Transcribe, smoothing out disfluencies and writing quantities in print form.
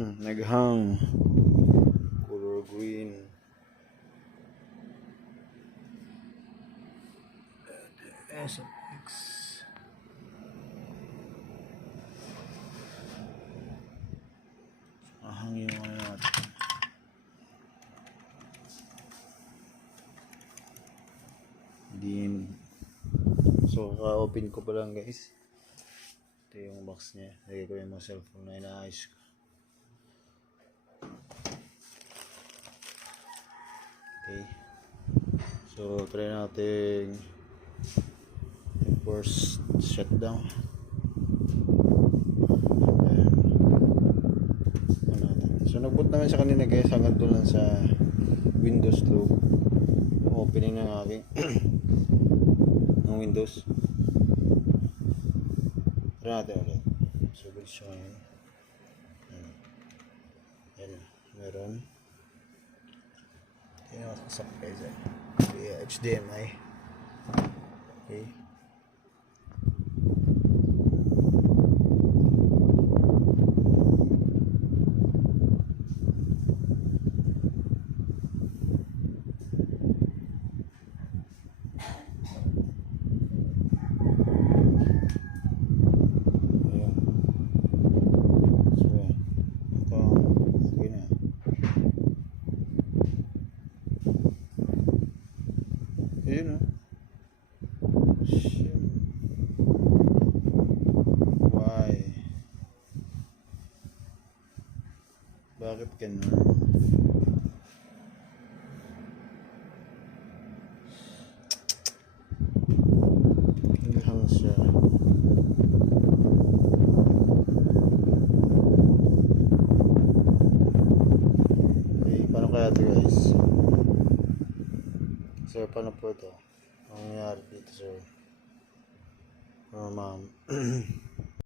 Naghang color green. SFX. Ahang yung ano natin. Din. So ka-open ko pa lang guys. Ito yung box niya. Lagay ko yung mga cellphone na inaayos ko. Okay. So try natin first shutdown. So nag-boot naman sa kanina guys hanggang doon lang sa Windows logo. Opening ng aking ng Windows. Try natin ulit. So good siya ngayon. Yan. Meron. Yan ang kasak guys. HDMI. Okay. Ayun o. Why? Bakit ganun? Hanggang siya. Okay, paano kaya ito guys? So, paano po ito? Ang nangyari dito, sir? Ma'am.